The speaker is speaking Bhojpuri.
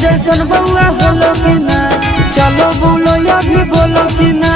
जैसन बउआ होलो कि ना, चलो बोलो अभी बोलो कि ना।